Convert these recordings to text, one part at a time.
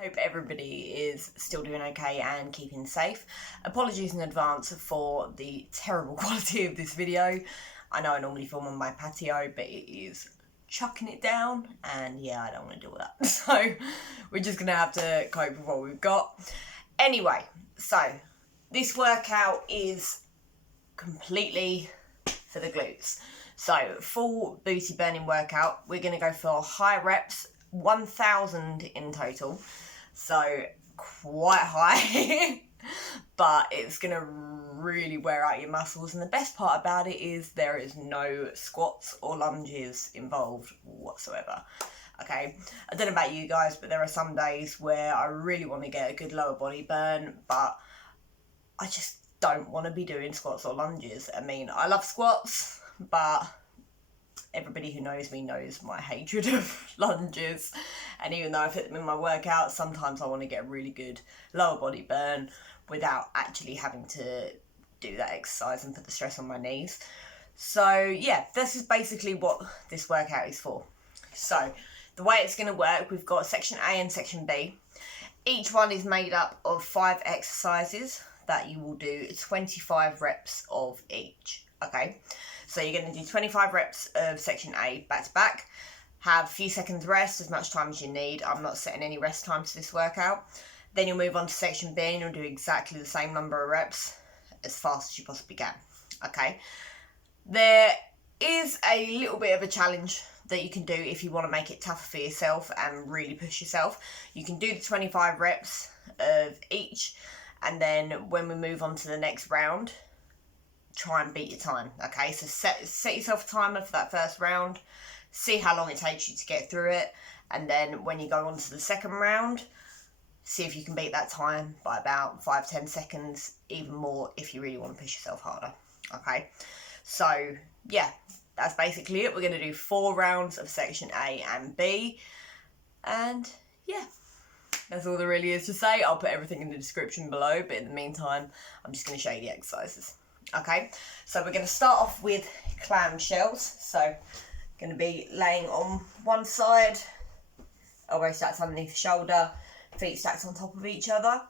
Hope everybody is still doing okay and keeping safe. Apologies in advance for the terrible quality of this video. I know I normally film on my patio, but it is chucking it down, and yeah, I don't want to do that. So we're just going to have to cope with what we've got. Anyway, so this workout is completely for the glutes. So full booty burning workout. We're going to go for high reps, 1,000 in total. So quite high, but it's going to really wear out your muscles. And the best part about it is there is no squats or lunges involved whatsoever. Okay, I don't know about you guys, but there are some days where I really want to get a good lower body burn, but I just don't want to be doing squats or lunges. I mean, I love squats, but everybody who knows me knows my hatred of lunges. And even though I fit them in my workout, sometimes I want to get a really good lower body burn without actually having to do that exercise and put the stress on my knees. So yeah, this is basically what this workout is for. So the way it's going to work, we've got section A and section B. Each one is made up of 5 exercises that you will do 25 reps of each. Okay, so you're going to do 25 reps of section A back to back. Have a few seconds rest, as much time as you need. I'm not setting any rest time to this workout. Then you'll move on to section B and you'll do exactly the same number of reps as fast as you possibly can. Okay, there is a little bit of a challenge that you can do if you want to make it tougher for yourself and really push yourself. You can do the 25 reps of each, and then when we move on to the next round, try and beat your time. Okay, so set yourself a timer for that first round, see how long it takes you to get through it, and then when you go on to the second round, see if you can beat that time by about 5-10 seconds, even more if you really want to push yourself harder. Okay, so yeah, that's basically it. We're going to do 4 rounds of section A and B, and yeah, that's all there really is to say. I'll put everything in the description below, but in the meantime, I'm just going to show you the exercises. Okay, so we're going to start off with clamshells. So going to be laying on one side, elbow stacked underneath the shoulder, feet stacked on top of each other.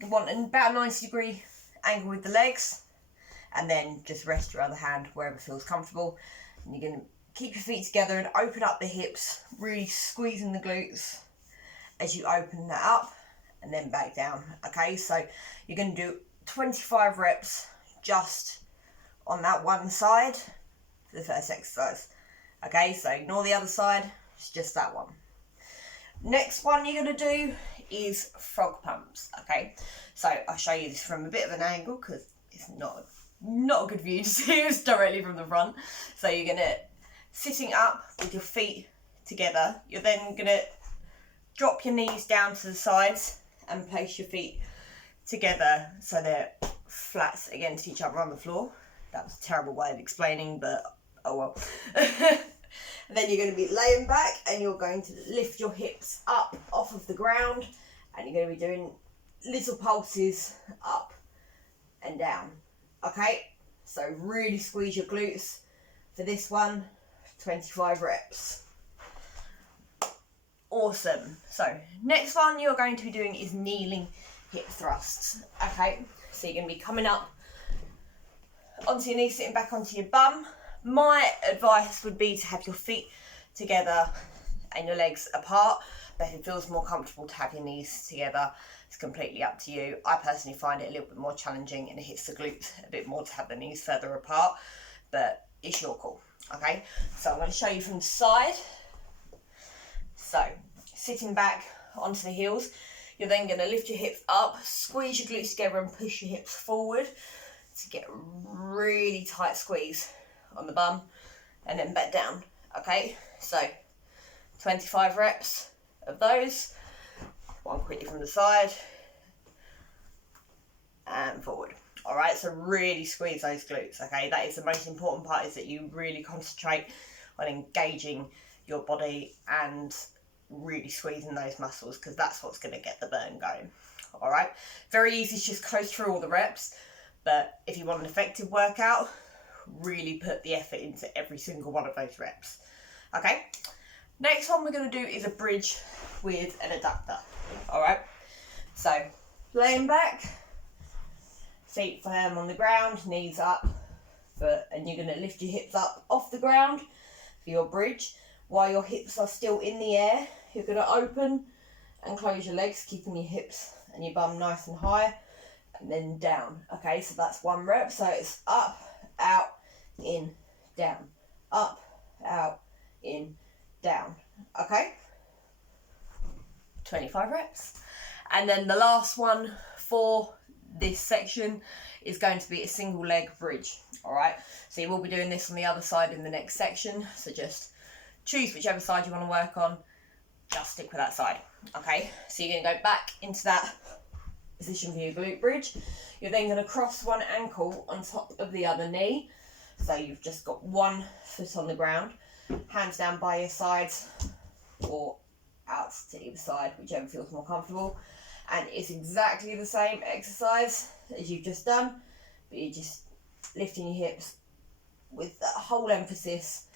You want about a 90-degree angle with the legs, and then just rest your other hand wherever feels comfortable. And you're going to keep your feet together and open up the hips, really squeezing the glutes as you open that up, and then back down. Okay, so you're going to do 25 reps just on that one side for the first exercise. Okay, so ignore the other side, it's just that one. Next one you're going to do is frog pumps. Okay, so I'll show you this from a bit of an angle because it's not a good view to see this directly from the front. So you're going to, sitting up with your feet together, you're then going to drop your knees down to the sides and place your feet together so they're flat against each other on the floor. That was a terrible way of explaining, but oh well. And then you're going to be laying back and you're going to lift your hips up off of the ground, and you're going to be doing little pulses up and down. Okay, so really squeeze your glutes for this one, 25 reps. Awesome. So next one you're going to be doing is kneeling hip thrusts. Okay, so you're going to be coming up onto your knees, sitting back onto your bum. My advice would be to have your feet together and your legs apart, but if it feels more comfortable to have your knees together, it's completely up to you. I personally find it a little bit more challenging and it hits the glutes a bit more to have the knees further apart, but it's your call. Okay, so I'm going to show you from the side. So sitting back onto the heels, you're then going to lift your hips up, squeeze your glutes together and push your hips forward to get a really tight squeeze on the bum, and then back down. Okay, so 25 reps of those. One quickly from the side and forward. Alright, so really squeeze those glutes. Okay, that is the most important part, is that you really concentrate on engaging your body and really squeezing those muscles, because that's what's going to get the burn going. Alright, very easy to just coast through all the reps, but if you want an effective workout, really put the effort into every single one of those reps. Okay, Next one we're going to do is a bridge with an adductor. Alright, so laying back, feet firm on the ground, knees up, and you're going to lift your hips up off the ground for your bridge. While your hips are still in the air, you're going to open and close your legs, keeping your hips and your bum nice and high, and then down. Okay, so that's 1 rep. So it's up, out, in, down, up, out, in, down. Okay, 25 reps. And then the last one for this section is going to be a single leg bridge. All right, so you will be doing this on the other side in the next section, so just choose whichever side you want to work on, just stick with that side. Okay, so you're going to go back into that position for your glute bridge. You're then going to cross one ankle on top of the other knee, so you've just got 1 foot on the ground, hands down by your sides or out to either side, whichever feels more comfortable. And it's exactly the same exercise as you've just done, but you're just lifting your hips with that whole emphasis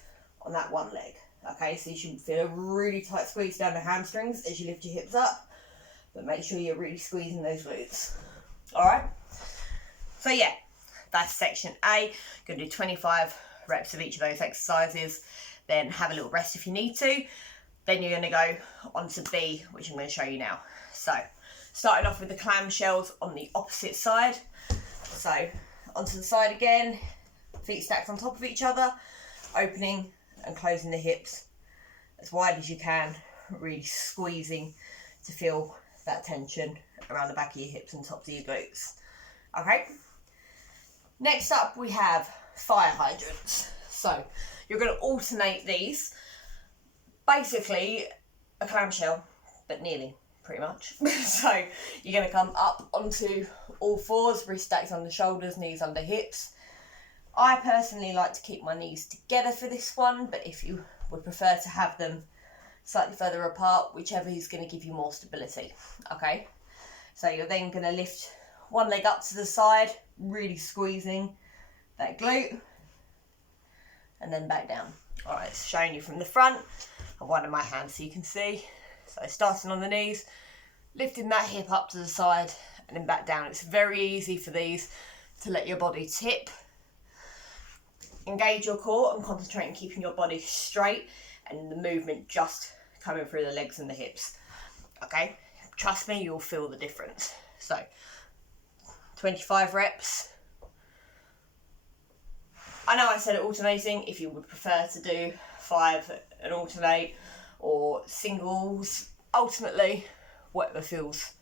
on that one leg. Okay, so you should feel a really tight squeeze down the hamstrings as you lift your hips up, but make sure you're really squeezing those glutes. Alright, so yeah, that's section A. You're going to do 25 reps of each of those exercises, then have a little rest if you need to. Then you're going to go on to B, which I'm going to show you now. So, starting off with the clamshells on the opposite side. So, onto the side again, feet stacked on top of each other, opening and closing the hips as wide as you can, really squeezing to feel that tension around the back of your hips and tops of your glutes. Okay, next up we have fire hydrants. So you're going to alternate these, basically a clamshell, but nearly, pretty much. So you're going to come up onto all fours, wrist stacked on the shoulders, knees under hips. I personally like to keep my knees together for this one, but if you would prefer to have them slightly further apart, whichever is going to give you more stability. Okay, so you're then going to lift one leg up to the side, really squeezing that glute, and then back down. All right, it's showing you from the front. I've one in my hand so you can see. So starting on the knees, lifting that hip up to the side, and then back down. It's very easy for these to let your body tip. Engage your core and concentrate on keeping your body straight and the movement just coming through the legs and the hips. Okay, trust me, you'll feel the difference. So 25 reps. I know I said alternating. If you would prefer to do 5 and alternate, or singles, ultimately whatever feels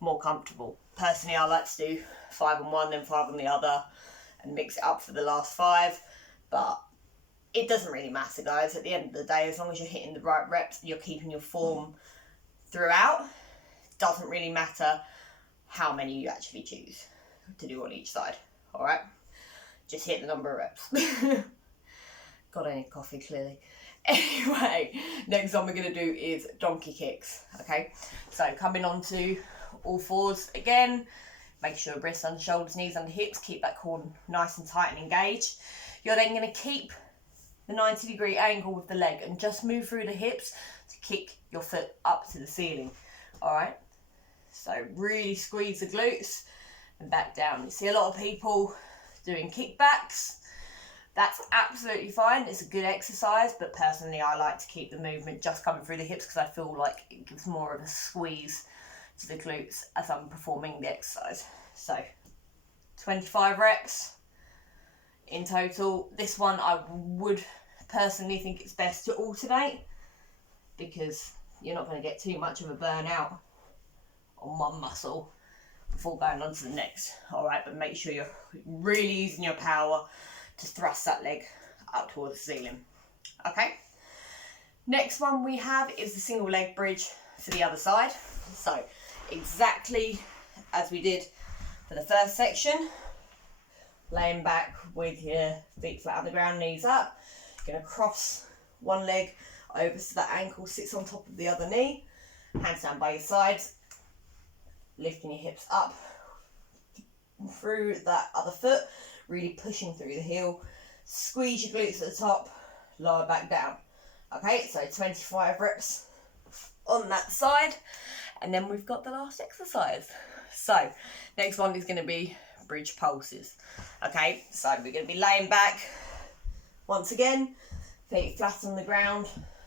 more comfortable. Personally, I like to do 5 on one, then 5 on the other, and mix it up for the last 5, but it doesn't really matter, guys. At the end of the day, as long as you're hitting the right reps and you're keeping your form throughout, it doesn't really matter how many you actually choose to do on each side. All right, just hit the number of reps. God, I need coffee, clearly. Anyway, next one we're going to do is donkey kicks. Okay, so coming onto all fours again. Make sure wrists under shoulders, knees under hips, keep that core nice and tight and engaged. You're then going to keep the 90-degree angle with the leg and just move through the hips to kick your foot up to the ceiling. All right, so really squeeze the glutes and back down. You see a lot of people doing kickbacks. That's absolutely fine. It's a good exercise, but personally I like to keep the movement just coming through the hips because I feel like it gives more of a squeeze to the glutes as I'm performing the exercise. So 25 reps in total. This one I would personally think it's best to alternate because you're not going to get too much of a burnout on one muscle before going on to the next. All right, but make sure you're really using your power to thrust that leg up towards the ceiling. Okay, next one we have is the single leg bridge for the other side. So exactly as we did for the first section, laying back with your feet flat on the ground, knees up. You're going to cross one leg over so that ankle sits on top of the other knee, hands down by your sides, lifting your hips up through that other foot, really pushing through the heel. Squeeze your glutes at the top, lower back down. Okay, so 25 reps on that side, and then we've got the last exercise. So next one is going to be bridge pulses. Okay, so we're going to be laying back once again, feet flat on the ground,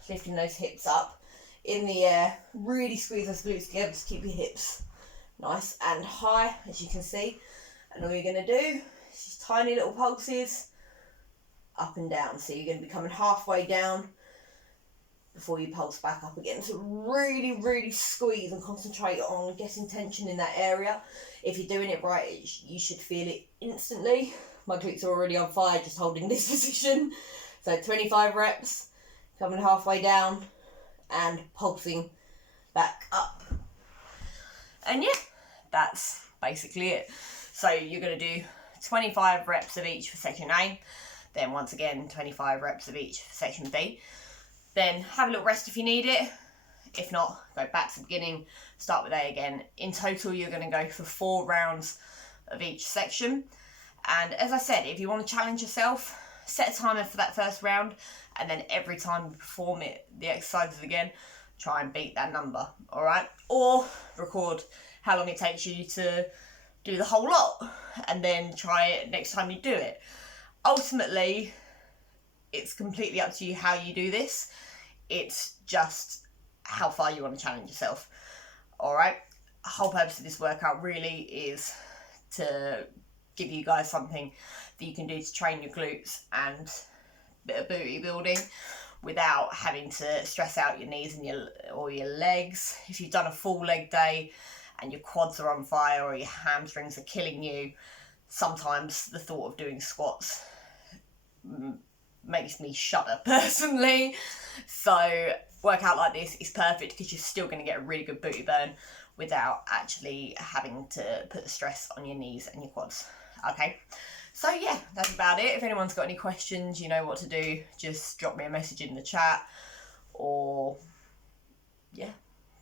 lifting those hips up in the air. Really squeeze those glutes together to keep your hips nice and high, as you can see. And all you're going to do is just tiny little pulses up and down. So you're going to be coming halfway down before you pulse back up again. So really, really squeeze and concentrate on getting tension in that area. If you're doing it right, you should feel it instantly. My glutes are already on fire just holding this position. So 25 reps, coming halfway down and pulsing back up. And yeah, that's basically it. So you're going to do 25 reps of each for section A. Then once again, 25 reps of each for section B. Then have a little rest if you need it. If not, go back to the beginning, start with A again. In total, you're going to go for 4 rounds of each section. And as I said, if you want to challenge yourself, set a timer for that first round, and then every time you perform the exercises again, try and beat that number, all right? Or record how long it takes you to do the whole lot, and then try it next time you do it. Ultimately, it's completely up to you how you do this. It's just how far you want to challenge yourself. All right. The whole purpose of this workout really is to give you guys something that you can do to train your glutes and a bit of booty building without having to stress out your knees and your legs. If you've done a full leg day and your quads are on fire or your hamstrings are killing you, sometimes the thought of doing squats makes me shudder personally. So workout like this is perfect because you're still going to get a really good booty burn without actually having to put the stress on your knees and your quads. Okay, so yeah, that's about it. If anyone's got any questions, you know what to do. Just drop me a message in the chat, or yeah,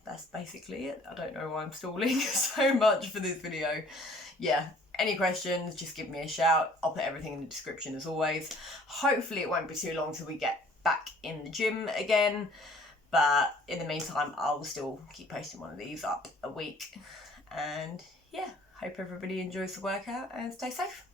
that's basically it. I don't know why I'm stalling so much for this video. Yeah, any questions, just give me a shout. I'll put everything in the description as always. Hopefully it won't be too long till we get back in the gym again. But in the meantime, I'll still keep posting one of these up a week. And yeah, hope everybody enjoys the workout and stay safe.